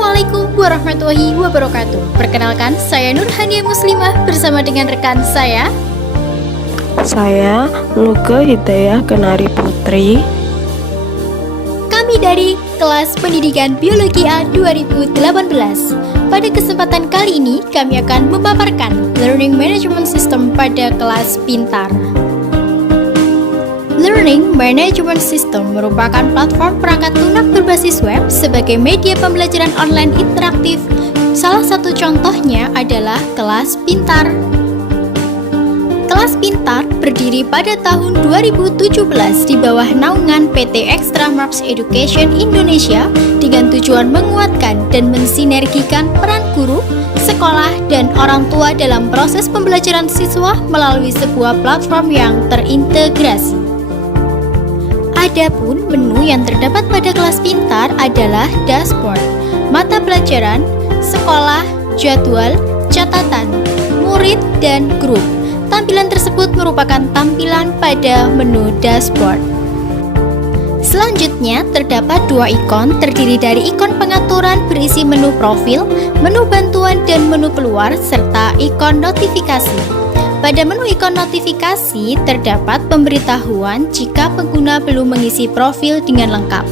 Assalamualaikum warahmatullahi wabarakatuh. Perkenalkan, saya Nurhania Muslimah bersama dengan rekan saya. Saya Nuga Hidayah Kenari Putri. Kami dari kelas Pendidikan Biologi A 2018. Pada kesempatan kali ini, kami akan memaparkan Learning Management System pada kelas pintar. Learning Management System merupakan platform perangkat lunak berbasis web sebagai media pembelajaran online interaktif. Salah satu contohnya adalah Kelas Pintar. Kelas Pintar berdiri pada tahun 2017 di bawah naungan PT Extra Marks Education Indonesia dengan tujuan menguatkan dan mensinergikan peran guru, sekolah, dan orang tua dalam proses pembelajaran siswa melalui sebuah platform yang terintegrasi. Adapun menu yang terdapat pada kelas pintar adalah dashboard, mata pelajaran, sekolah, jadwal, catatan, murid, dan grup. Tampilan tersebut merupakan tampilan pada menu dashboard. Selanjutnya terdapat dua ikon terdiri dari ikon pengaturan berisi menu profil, menu bantuan, dan menu keluar, serta ikon notifikasi. Pada menu ikon notifikasi terdapat pemberitahuan jika pengguna belum mengisi profil dengan lengkap.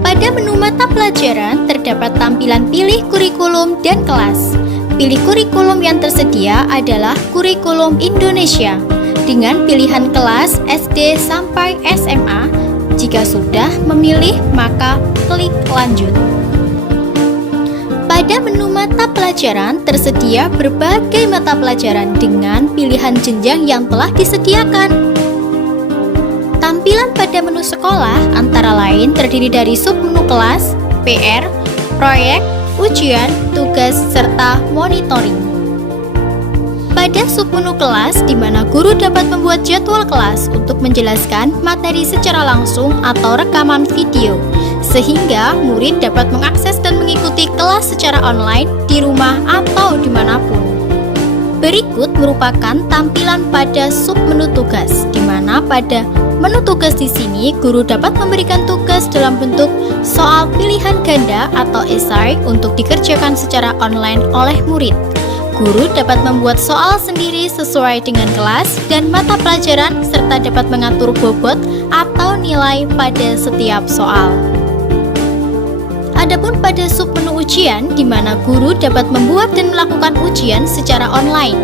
Pada menu mata pelajaran terdapat tampilan pilih kurikulum dan kelas. Pilih kurikulum yang tersedia adalah kurikulum Indonesia dengan pilihan kelas SD sampai SMA. Jika sudah memilih, maka klik lanjut. Pada menu mata pelajaran tersedia berbagai mata pelajaran dengan pilihan jenjang yang telah disediakan. Tampilan pada menu sekolah antara lain terdiri dari submenu kelas, PR, proyek, ujian, tugas, serta monitoring. Pada submenu kelas, di mana guru dapat membuat jadwal kelas untuk menjelaskan materi secara langsung atau rekaman video, sehingga murid dapat mengakses dan mengikuti kelas secara online di rumah atau dimanapun. Berikut merupakan tampilan pada submenu tugas, di mana pada menu tugas di sini guru dapat memberikan tugas dalam bentuk soal pilihan ganda atau esai untuk dikerjakan secara online oleh murid. Guru dapat membuat soal sendiri sesuai dengan kelas dan mata pelajaran serta dapat mengatur bobot atau nilai pada setiap soal. Adapun pada submenu ujian, di mana guru dapat membuat dan melakukan ujian secara online.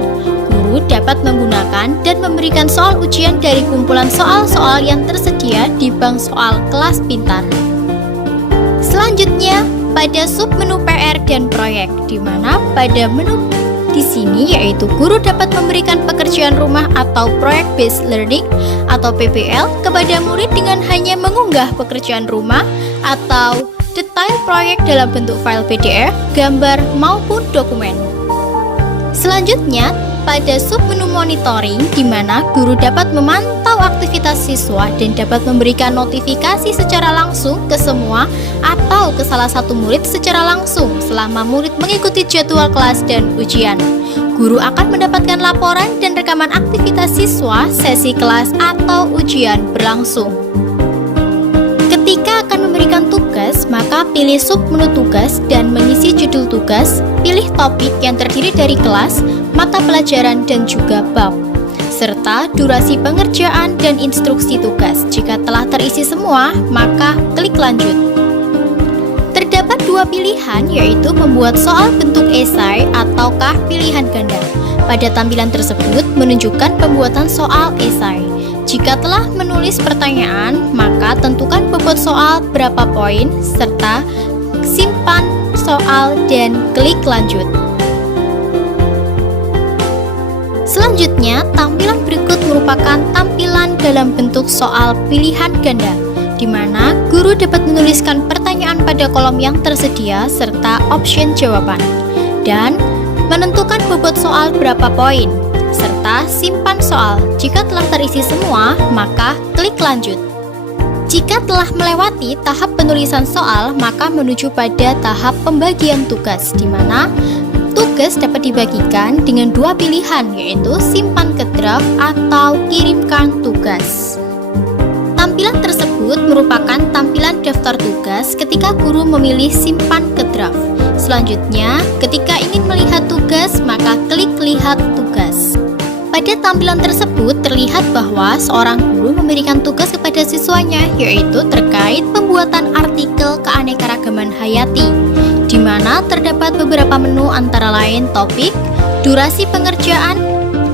Guru dapat menggunakan dan memberikan soal ujian dari kumpulan soal-soal yang tersedia di bank soal kelas pintar. Selanjutnya, pada submenu PR dan proyek, di mana pada menu di sini yaitu guru dapat memberikan pekerjaan rumah atau project based learning atau PBL kepada murid dengan hanya mengunggah pekerjaan rumah atau detail proyek dalam bentuk file PDF, gambar, maupun dokumen. Selanjutnya, pada submenu monitoring, di mana guru dapat memantau aktivitas siswa dan dapat memberikan notifikasi secara langsung ke semua atau ke salah satu murid secara langsung selama murid mengikuti jadwal kelas dan ujian. Guru akan mendapatkan laporan dan rekaman aktivitas siswa, sesi kelas atau ujian berlangsung. Ketika akan memberikan tugas, maka pilih submenu tugas dan mengisi judul tugas, pilih topik yang terdiri dari kelas, mata pelajaran, dan juga bab, serta durasi pengerjaan dan instruksi tugas. Jika telah terisi semua, maka klik lanjut. Terdapat dua pilihan, yaitu membuat soal bentuk esai ataukah pilihan ganda. Pada tampilan tersebut menunjukkan pembuatan soal esai. Jika telah menulis pertanyaan, maka tentukan bobot soal berapa poin, serta simpan soal dan klik lanjut. Selanjutnya, tampilan berikut merupakan tampilan dalam bentuk soal pilihan ganda, di mana guru dapat menuliskan pertanyaan pada kolom yang tersedia serta option jawaban, dan menentukan bobot soal berapa poin, serta simpan soal. Jika telah terisi semua, maka klik lanjut. Jika telah melewati tahap penulisan soal, maka menuju pada tahap pembagian tugas, di mana tugas dapat dibagikan dengan dua pilihan, yaitu simpan ke draft atau kirimkan tugas. Tampilan tersebut tersebut merupakan tampilan daftar tugas ketika guru memilih simpan ke draft. Selanjutnya, ketika ingin melihat tugas, maka klik lihat tugas. Pada tampilan tersebut terlihat bahwa seorang guru memberikan tugas kepada siswanya, yaitu terkait pembuatan artikel keanekaragaman hayati, di mana terdapat beberapa menu antara lain topik, durasi pengerjaan,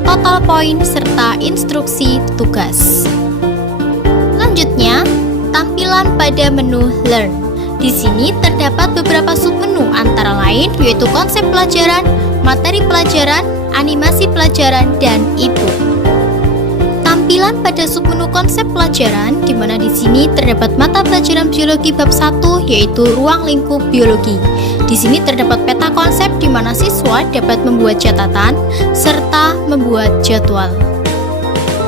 total poin, serta instruksi tugas. Selanjutnya, tampilan pada menu Learn. Di sini terdapat beberapa submenu antara lain yaitu konsep pelajaran, materi pelajaran, animasi pelajaran, dan e-book. Tampilan pada submenu konsep pelajaran di mana di sini terdapat mata pelajaran biologi bab 1 yaitu ruang lingkup biologi. Di sini terdapat peta konsep di mana siswa dapat membuat catatan serta membuat jadwal.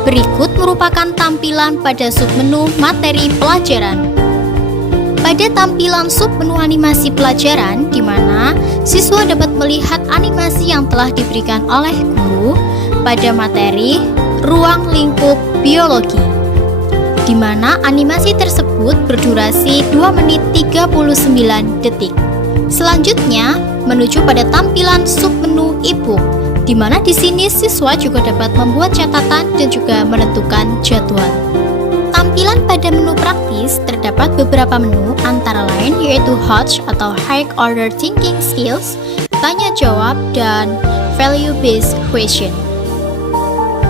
Berikut merupakan tampilan pada submenu materi pelajaran. Pada tampilan submenu animasi pelajaran, di mana siswa dapat melihat animasi yang telah diberikan oleh guru pada materi ruang lingkup biologi, di mana animasi tersebut berdurasi 2 menit 39 detik. Selanjutnya, menuju pada tampilan submenu e-book, di mana di sini siswa juga dapat membuat catatan dan juga menentukan jadwal. Tampilan pada menu praktis terdapat beberapa menu antara lain yaitu HOTS atau High Order Thinking Skills, tanya jawab, dan Value Based Question.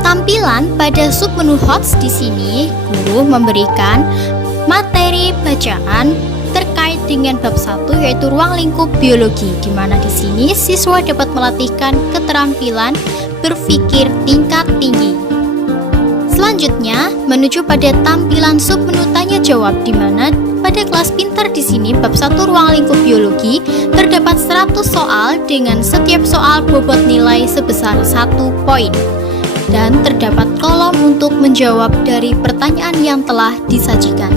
Tampilan pada submenu HOTS di sini guru memberikan materi bacaan terkait dengan bab 1 yaitu ruang lingkup biologi, di mana di sini siswa dapat melatihkan keterampilan berpikir tingkat tinggi. Selanjutnya, menuju pada tampilan submenu tanya jawab, di mana pada kelas pintar di sini bab 1 ruang lingkup biologi terdapat 100 soal dengan setiap soal bobot nilai sebesar 1 poin dan terdapat kolom untuk menjawab dari pertanyaan yang telah disajikan.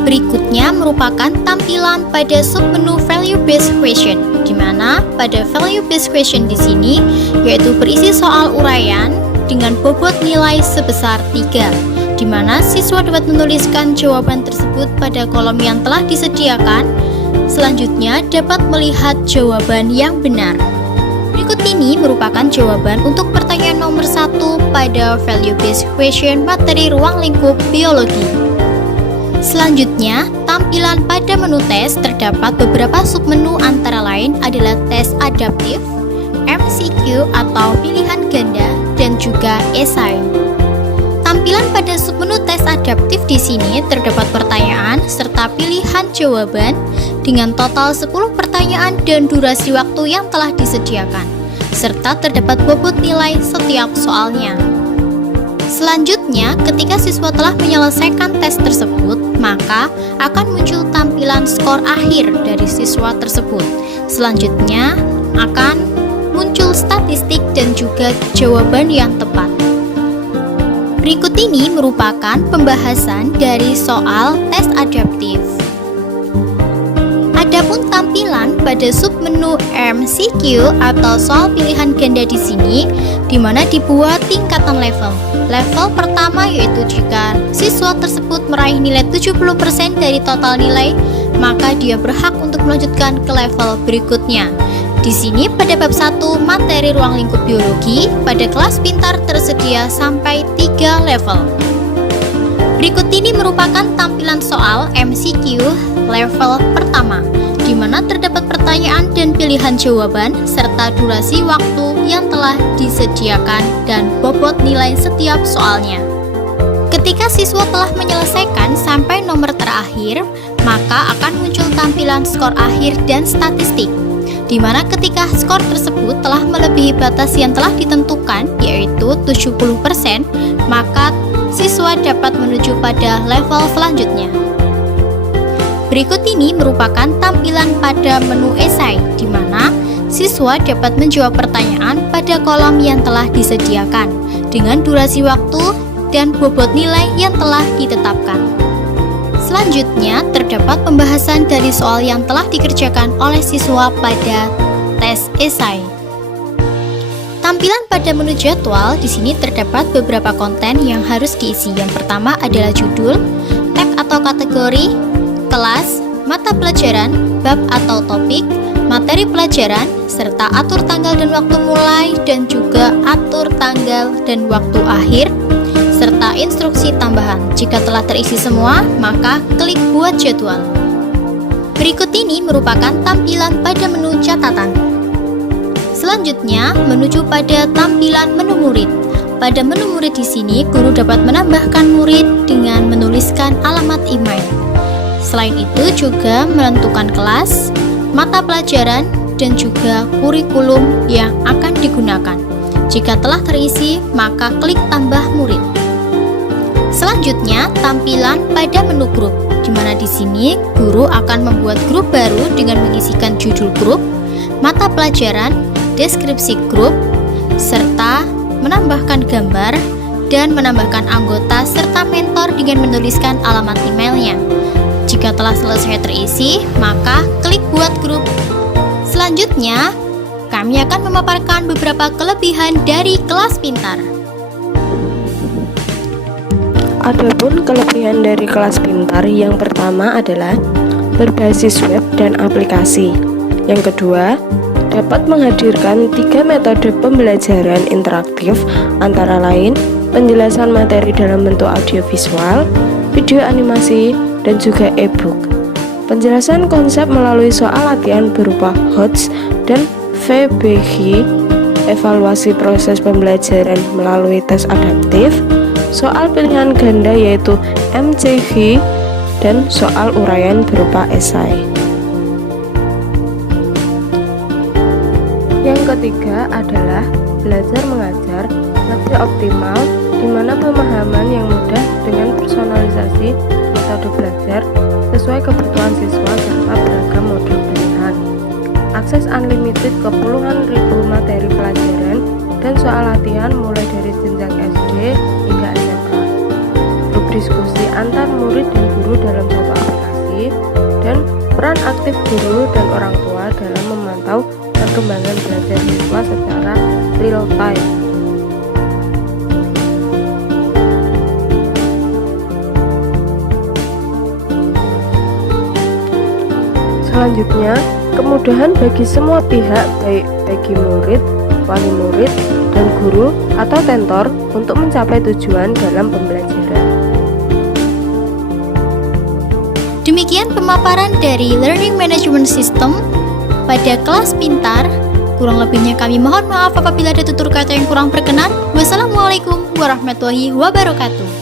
Berikutnya merupakan tampilan pada submenu Value Based Question, di mana pada Value Based Question di sini yaitu berisi soal uraian dengan bobot nilai sebesar 3, di mana siswa dapat menuliskan jawaban tersebut pada kolom yang telah disediakan. Selanjutnya dapat melihat jawaban yang benar. Berikut ini merupakan jawaban untuk pertanyaan nomor 1 pada Value Based Question materi ruang lingkup biologi. Selanjutnya, tampilan pada menu tes terdapat beberapa submenu antara lain adalah tes adaptif, MCQ atau pilihan ganda, dan juga esai. Tampilan pada submenu tes adaptif di sini terdapat pertanyaan serta pilihan jawaban dengan total 10 pertanyaan dan durasi waktu yang telah disediakan, serta terdapat bobot nilai setiap soalnya. Selanjutnya, ketika siswa telah menyelesaikan tes tersebut, maka akan muncul tampilan skor akhir dari siswa tersebut. Selanjutnya, akan muncul statistik dan juga jawaban yang tepat. Berikut ini merupakan pembahasan dari soal tes adaptif. Adapun tampilan pada submenu MCQ atau soal pilihan ganda di sini, di mana dibuat tingkatan level. Level pertama yaitu jika siswa tersebut meraih nilai 70% dari total nilai, maka dia berhak untuk melanjutkan ke level berikutnya. Di sini pada bab 1 materi ruang lingkup biologi, pada kelas pintar tersedia sampai 3 level. Berikut ini merupakan tampilan soal MCQ level pertama, di mana terdapat pertanyaan dan pilihan jawaban serta durasi waktu yang telah disediakan dan bobot nilai setiap soalnya. Ketika siswa telah menyelesaikan sampai nomor terakhir, maka akan muncul tampilan skor akhir dan statistik, di mana ketika skor tersebut telah melebihi batas yang telah ditentukan yaitu 70%, maka siswa dapat menuju pada level selanjutnya. Berikut ini merupakan tampilan pada menu esai, di mana siswa dapat menjawab pertanyaan pada kolom yang telah disediakan dengan durasi waktu dan bobot nilai yang telah ditetapkan. Selanjutnya, terdapat pembahasan dari soal yang telah dikerjakan oleh siswa pada tes esai. Tampilan pada menu jadwal di sini terdapat beberapa konten yang harus diisi. Yang pertama adalah judul, tag atau kategori, kelas, mata pelajaran, bab atau topik, materi pelajaran, serta atur tanggal dan waktu mulai dan juga atur tanggal dan waktu akhir, serta instruksi tambahan. Jika telah terisi semua, maka klik buat jadwal. Berikut ini merupakan tampilan pada menu catatan. Selanjutnya, menuju pada tampilan menu murid. Pada menu murid di sini, guru dapat menambahkan murid dengan menuliskan alamat email. Selain itu juga menentukan kelas, mata pelajaran, dan juga kurikulum yang akan digunakan. Jika telah terisi, maka klik tambah murid. Selanjutnya, tampilan pada menu grup, di mana di sini guru akan membuat grup baru dengan mengisikan judul grup, mata pelajaran, deskripsi grup, serta menambahkan gambar dan menambahkan anggota serta mentor dengan menuliskan alamat emailnya. Jika telah selesai terisi, maka klik buat grup. Selanjutnya, kami akan memaparkan beberapa kelebihan dari kelas pintar. Adapun kelebihan dari kelas pintar yang pertama adalah berbasis web dan aplikasi. Yang kedua, dapat menghadirkan 3 metode pembelajaran interaktif, antara lain penjelasan materi dalam bentuk audiovisual, video animasi, dan juga e-book. Penjelasan konsep melalui soal latihan berupa HOTS dan VBG, evaluasi proses pembelajaran melalui tes adaptif, soal pilihan ganda yaitu MCQ, dan soal uraian berupa esai. Yang ketiga adalah belajar mengajar lebih optimal, di mana pemahaman yang mudah dengan personalisasi metode belajar sesuai kebutuhan siswa serta beragam modul pilihan. Akses unlimited ke puluhan ribu materi pelajaran dan soal latihan mulai dari jenjang SD hingga SMA. Grup diskusi antar murid dan guru dalam satu aplikasi, dan peran aktif guru dan orang tua dalam memantau perkembangan belajar siswa secara real time. Selanjutnya, kemudahan bagi semua pihak, baik bagi murid, wali murid, dan guru atau tentor untuk mencapai tujuan dalam pembelajaran. Demikian pemaparan dari Learning Management System pada kelas pintar. Kurang lebihnya kami mohon maaf apabila ada tutur kata yang kurang berkenan. Wassalamualaikum warahmatullahi wabarakatuh.